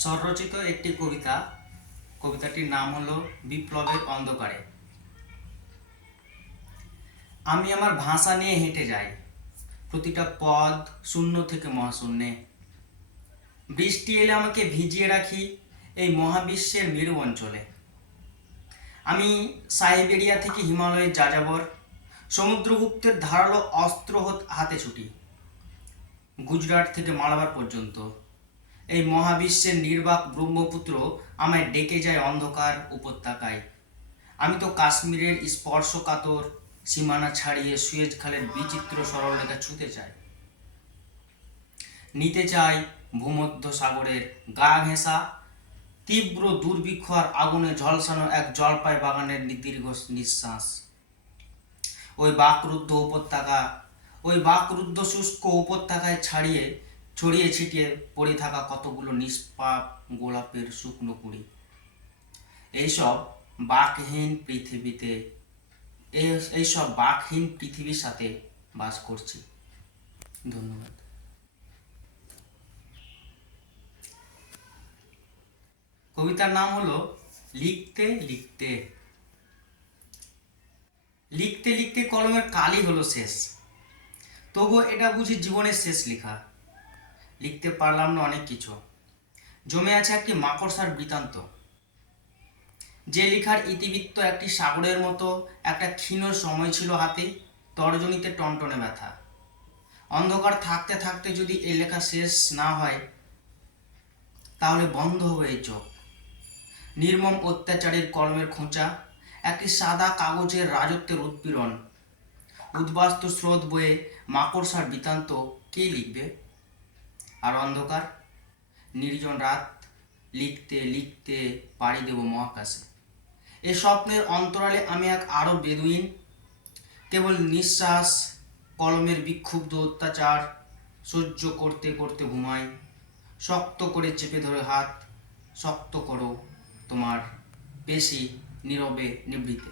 স্বরচিত একটি কবিতা। কবিতাটির নাম হলো বিপ্লবের অন্ধকারে। আমি আমার ভাষা নিয়ে হেঁটে যাই, প্রতিটা পদ শূন্য থেকে মহাশূন্যে। বৃষ্টি এলে আমাকে ভিজিয়ে রাখি এই মহাবিশ্বের মেরু অঞ্চলে। আমি সাইবেরিয়া থেকে হিমালয়ের যাযাবর, সমুদ্রগুপ্তের ধারালো অস্ত্র হাতে ছুটি। গুজরাট থেকে মালাবার পর্যন্ত এই মহাবিশ্বের নির্বাক ব্রহ্মপুত্র আমায় ডেকে যায় অন্ধকার উপত্যকায়। আমি তো কাশ্মীরের স্পর্শকাতর সীমানা ছাড়িয়ে সুয়েজ খালের বিচিত্র সরলরেখা ছুঁতে চাই। নিতে চাই ভূমধ্য সাগরের গা ঘেঁষা তীব্র দুর্ভিক্ষ আর আগুনে ঝলসানো এক জলপাই বাগানের দীর্ঘ নিঃশ্বাস। ওই বাকরুদ্ধ শুষ্ক উপত্যকায় ছড়িয়ে ছিটিয়ে পড়ে থাকা কতগুলো নিষ্পাপ গোলাপের শুকনো কুঁড়ি। এইসব বাকহীন পৃথিবীর সাথে বাস করছি। ধন্যবাদ। কবিতার নাম হলো লিখতে লিখতে। লিখতে লিখতে কলমের কালি হলো শেষ, তবুও এটা বুঝি জীবনের শেষ লেখা। লিখতে পারলাম না অনেক কিছু, জমে আছে একটি মাকড়সার বৃত্তান্ত। যে লেখার ইতিবৃত্ত একটি সাগরের মতো, একটা ক্ষীণ সময় ছিল হাতে, তর্জনীতে টনটনে ব্যথা। অন্ধকার থাকতে থাকতে যদি এই লেখা শেষ না হয়, তাহলে বন্ধ হবে এই চোখ। নির্মম অত্যাচারের কলমের খোঁচা, একটি সাদা কাগজের রাজত্বের উৎপীড়ন। উদ্বাস্তু স্রোত বয়ে মাকড়সার বৃত্তান্ত কে লিখবে? আর অন্ধকার নির্জন রাত, লিখতে লিখতে পাড়ি দেব মহাকাশে। এ স্বপ্নের অন্তরালে আমি এক আরব বেদুইন, কেবল নিঃশ্বাস, কলমের বিক্ষুব্ধ অত্যাচার সহ্য করতে করতে ঘুমাই। শক্ত করে চেপে ধরে হাত, শক্ত করো তোমার পেশি নীরবে নিভৃতে।